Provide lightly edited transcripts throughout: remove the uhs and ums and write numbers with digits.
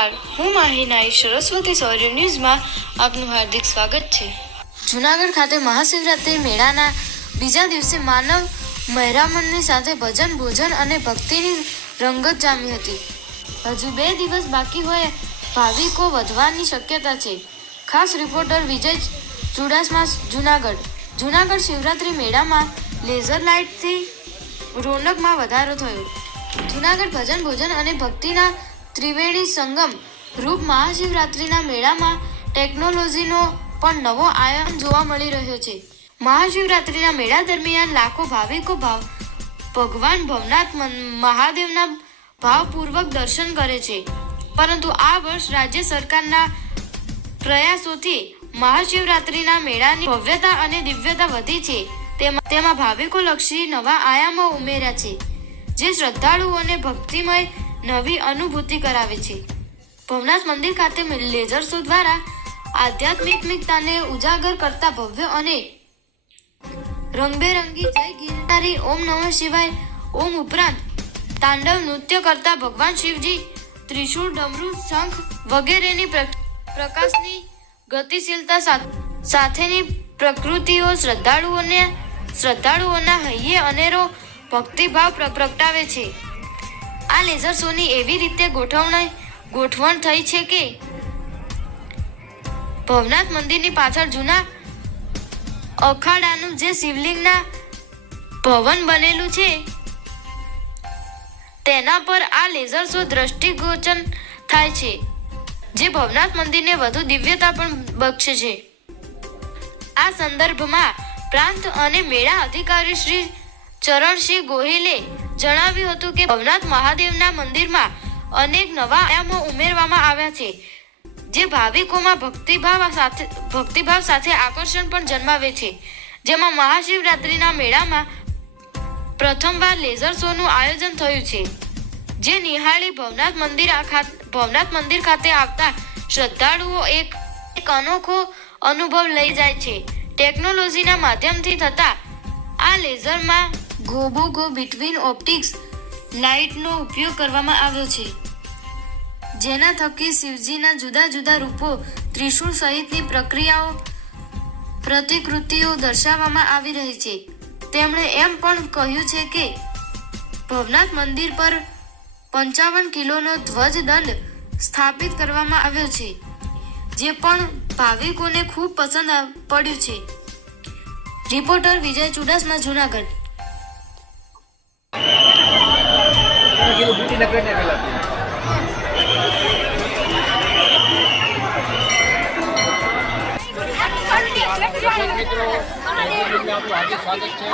નમસ્કાર, હું માહિનાઈ સરસ્વતી શૌર્ય ન્યૂઝમાં આપનું હાર્દિક સ્વાગત છે। જૂનાગઢ ખાતે મહાશિવરાત્રિ મેળાના બીજા દિવસે માનવ મહેરામણની સાથે ભજન, ભોજન અને ભક્તિની રંગત જામી હતી। હજુ 2 દિવસ બાકી હોય ભાવિકો વધવાની શક્યતા છે। ખાસ રિપોર્ટર વિજય ચુડાસમા, જૂનાગઢ શિવરાત્રિ મેળામાં લેઝર લાઇટથી રોનકમાં વધારો થયો। જૂનાગઢ ભજન, ભોજન અને ભક્તિના ત્રિવેણી સંગમ રૂપ મહાશિવરાત્રિના મેળામાં ટેકનોલોજીનો પણ નવો આયામ જોવા મળી રહ્યો છે। મહાશિવરાત્રિના મેળા દરમિયાન લાખો ભાવિકો ભગવાન ભવનાથ મહાદેવના ભાવપૂર્વક દર્શન કરે છે, પરંતુ આ વર્ષ રાજ્ય સરકારના પ્રયાસોથી મહાશિવરાત્રિના મેળાની ભવ્યતા અને દિવ્યતા વધી છે। તેમાં ભાવિકોલક્ષી નવા આયામો ઉમેર્યા છે, જે શ્રદ્ધાળુઓને ભક્તિમય નવી અનુભૂતિ કરાવે છે। ભવનાથ મંદિર ખાતે લેઝર શો દ્વારા આધ્યાત્મિકતાને ઉજાગર કરતા ભવ્ય અને રંગબેરંગી જય ગિરનારી, ઓમ નમઃ શિવાય, ઓમ ઉપરાંત તાંડવ નૃત્ય કરતા ભગવાન શિવજી, ત્રિશૂળ, ડમરૂ, શંખ વગેરેની પ્રકાશની ગતિશીલતા સાથેની પ્રકૃતિઓ શ્રદ્ધાળુઓના હૈયે અનેરો ભક્તિભાવ પ્રગટાવે છે। આ લેઝર શોની એવી રીતે ગોઠવણ થઈ છે કે ભવનાથ મંદિરની પાછળ જૂના અખાડાનું જે શિવલિંગના ભવન બનેલું છે તેના પર આ લેઝર શો દ્રષ્ટિગોચર થાય છે, જે ભવનાથ મંદિરને વધુ દિવ્યતા પણ બક્ષે છે। આ સંદર્ભમાં પ્રાંત અને મેળા અધિકારી શ્રી ચરણસિંહ ગોહિલે જણાવ્યું હતું કે ભવનાથ મહાદેવના મંદિરમાં અનેક નવા આયામો ઉમેરવામાં આવ્યા છે, જે ભાવિકોમાં ભક્તિભાવ સાથે આકર્ષણ પણ જન્માવે છે। જેમાં મહાશિવરાત્રિના મેળામાં પ્રથમવાર લેઝર શોનું આયોજન થયું છે, જે નિહાળી ભવનાથ મંદિર ખાતે આવતા શ્રદ્ધાળુઓ એક અનોખો અનુભવ લઈ જાય છે। ટેકનોલોજીના માધ્યમથી થતા આ લેઝરમાં ગો બિટવીન ઓપ્ટિક્સ લાઇટનો ઉપયોગ કરવામાં આવ્યો છે, જેના થકી શિવજીના જુદા જુદા રૂપો, ત્રિશૂળ સહિતની પ્રતિકૃતિઓ દર્શાવવામાં આવી રહી છે। તેમણે એમ પણ કહ્યું છે કે ભવનાથ મંદિર પર 55 કિલોનો ધ્વજદંડ સ્થાપિત કરવામાં આવ્યો છે, જે પણ ભાવિકોને ખૂબ પસંદ પડ્યું છે। રિપોર્ટર વિજય ચુડાસમા, જૂનાગઢ। મિત્રો, આપણું હાર્દિક સ્વાગત છે।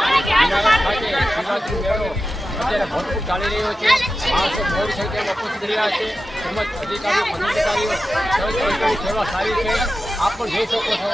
જૂનાગઢ ખાતે શિવરાત્રી મેળો અત્યારે ભરપૂર ચાલી રહ્યો છે। માણસો મોટી સંખ્યામાં ઉપસ્થિત રહ્યા છે, તેમજ અધિકારીઓ, પદાધિકારીઓ સેવા સારી છે। આપ પણ જોઈ શકો છો।